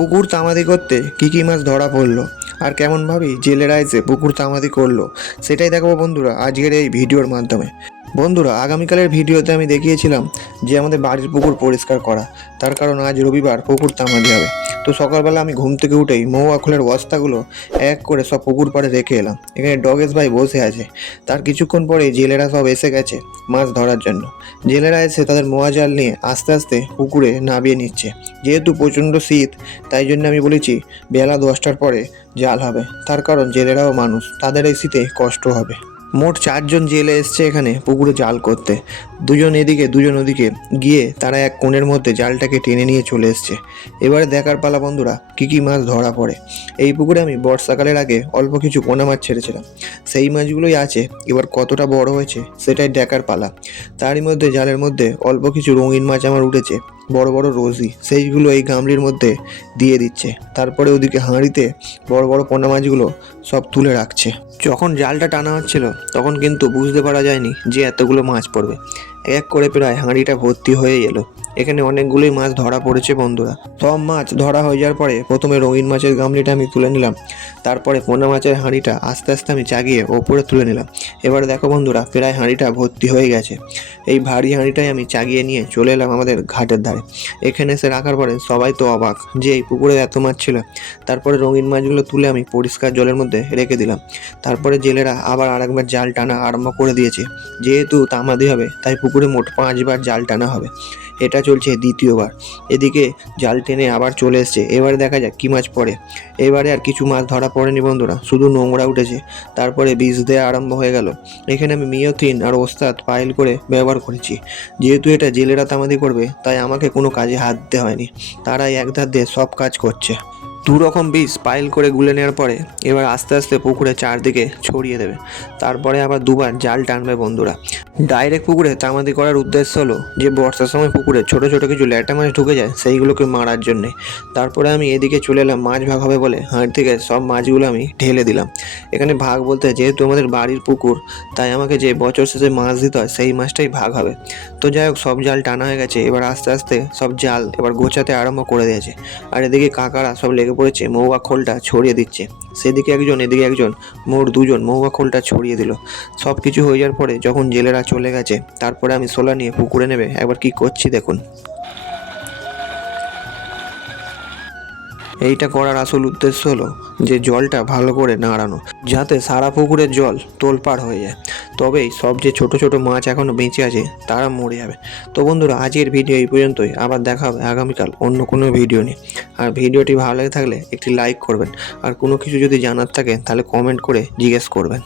পুকুর তামাদি করতে কী মাছ ধরা পড়লো আর কেমনভাবেই জেলেরা এসে পুকুর তামাদি করলো সেটাই দেখাবো বন্ধুরা আজকের এই ভিডিওর মাধ্যমে। বন্ধুরা, আগামীকালের ভিডিওতে আমি দেখিয়েছিলাম যে আমাদের বাড়ির পুকুর পরিষ্কার করা, তার কারণ আজ রবিবার পুকুর তামাদি হবে। তো সকালবেলা আমি ঘুম থেকে উঠেই মহুয়া খোলের বস্তাগুলো এক করে সব পুকুর পাড়ে রেখে এলাম। এখানে ডগেশ ভাই বসে আছে, তার কিছুক্ষণ পরে জেলেরা সব এসে গেছে মাছ ধরার জন্য। জেলেরা এসে তাদের মোয়া জাল নিয়ে আস্তে আস্তে পুকুরে নামিয়ে নিচ্ছে। যেহেতু প্রচণ্ড শীত, তাই জন্য আমি বলেছি বেলা 10টার পরে জাল হবে, তার কারণ জেলেরাও মানুষ, তাদের এই শীতে কষ্ট হবে। মোট 4জন জেলে এসছে এখানে পুকুরে জাল করতে। দুজন এদিকে দুজন ওদিকে গিয়ে তারা এক কোণের মধ্যে জালটাকে টেনে নিয়ে চলে এসছে। এবারে দেখার পালা বন্ধুরা কী মাছ ধরা পড়ে। এই পুকুরে আমি বর্ষাকালের আগে অল্প কিছু পোনা মাছ ছেড়েছিলাম, সেই মাছগুলোই আছে। এবার কতটা বড় হয়েছে সেটাই দেখার পালা। তারই মধ্যে জালের মধ্যে অল্প কিছু রঙিন মাছ আমার উঠেছে, বড় বড় রোজি, সেইগুলো এই গামলির মধ্যে দিয়ে দিচ্ছে। তারপরে ওদিকে হাঁড়িতে বড় বড় পোনা মাছগুলো সব তুলে রাখছে। যখন জালটা টানা হচ্ছিল তখন কিন্তু বুঝতে পারা যায়নি যে এতগুলো মাছ পড়বে। এক করে প্রায় হাঁড়িটা ভর্তি হয়ে এলো। এখানে অনেকগুলোই মাছ ধরা পড়েছে বন্ধুরা। সব মাছ ধরা হয়ে যাওয়ার পরে প্রথমে রঙিন মাছের গামলিটা আমি তুলে নিলাম, তারপরে পোনা মাছের হাঁড়িটা আস্তে আস্তে আমি চাগিয়ে ওপরে তুলে নিলাম। এবার দেখো বন্ধুরা, প্রায় হাঁড়িটা ভর্তি হয়ে গেছে। এই ভারী হাঁড়িটাই আমি চাগিয়ে নিয়ে চলে এলাম আমাদের ঘাটের ধারে। এখানে এসে রাখার পরে সবাই তো অবাক যে এই পুকুরে এত মাছ ছিল। তারপরে রঙিন মাছগুলো তুলে আমি পরিষ্কার জলের মধ্যে রেখে দিলাম। তারপরে জেলেরা আবার আরেকবার জাল টানা আরম্ভ করে দিয়েছে। যেহেতু তামাদি হবে তাই পুকুরে মোট 5বার জাল টানা হবে। এটা চলছে দ্বিতীয়বার। এদিকে জাল টেনে আবার চলে এসছে। এবারে দেখা যাক কী মাছ পড়ে। এবারে আর কিছু মাছ ধরা পড়েনি বন্ধুরা, শুধু নোংরা উঠেছে। তারপরে বীজ দেওয়া আরম্ভ হয়ে গেল। এখানে আমি মিওথিন আর ওস্তাদ পাইল করে ব্যবহার করেছি। যেহেতু এটা জেলেরা তামাদি করবে তাই আমাকে কোনো কাজে হাত দিতে হয়নি, তারাই একধার দিয়ে সব কাজ করছে। 2 রকম বীজ পাইল করে গুলে নেওয়ার পরে এবার আস্তে আস্তে পুকুরে চারদিকে ছড়িয়ে দেবে। তারপরে আবার 2বার জাল টানবে বন্ধুরা। ডাইরেক্ট পুকুরে তামাদি করার উদ্দেশ্য হলো যে বর্ষার সময় পুকুরে ছোট ছোট কিছু ল্যাটা মাছ ঢুকে যায়, সেইগুলোকে মারার জন্যে। তারপরে আমি এদিকে চলে এলাম মাছ ভাগ হবে বলে হাঁড়ি থেকে সব মাছগুলো আমি ঢেলে দিলাম। এখানে ভাগ বলতে যেহেতু আমাদের বাড়ির পুকুর, তাই আমাকে যে বছর শেষে মাছ দিতে হয় সেই মাছটাই ভাগ হবে। তো যাই হোক, সব জাল টানা হয়ে গেছে। এবার আস্তে আস্তে সব জাল এবার গোছাতে আরম্ভ করে দিয়েছে। আর এদিকে কাকারা সব লেগে পড়েছে মহুয়া খোলটা ছড়িয়ে দিচ্ছে। সেদিকে একজন এদিকে একজন, মোট 2জন মহুয়া খোলটা ছড়িয়ে দিল। সব কিছু হয়ে যাওয়ার পরে যখন জেলেরা চলে গেছে, তারপরে আমি সোলা নিয়ে পুকুরে নেবে একবার কি করছি দেখুন। এইটা করার আসল উদ্দেশ্য হলো যে জলটা ভালো করে নাড়ানো, যাতে সারা পুকুরের জল তোলপাড় হয়ে যায়। তবেই সব যে ছোট ছোট মাছ এখনও বেঁচে আছে তারা মরে যাবে। তো বন্ধুরা, আজকের ভিডিও এই পর্যন্তই। আবার দেখা হবে আগামীকাল অন্য কোনো ভিডিও নিয়ে। আর ভিডিওটি ভালো লেগে থাকলে একটি লাইক করবেন, আর কোনো কিছু যদি জানার থাকে তাহলে কমেন্ট করে জিজ্ঞেস করবেন।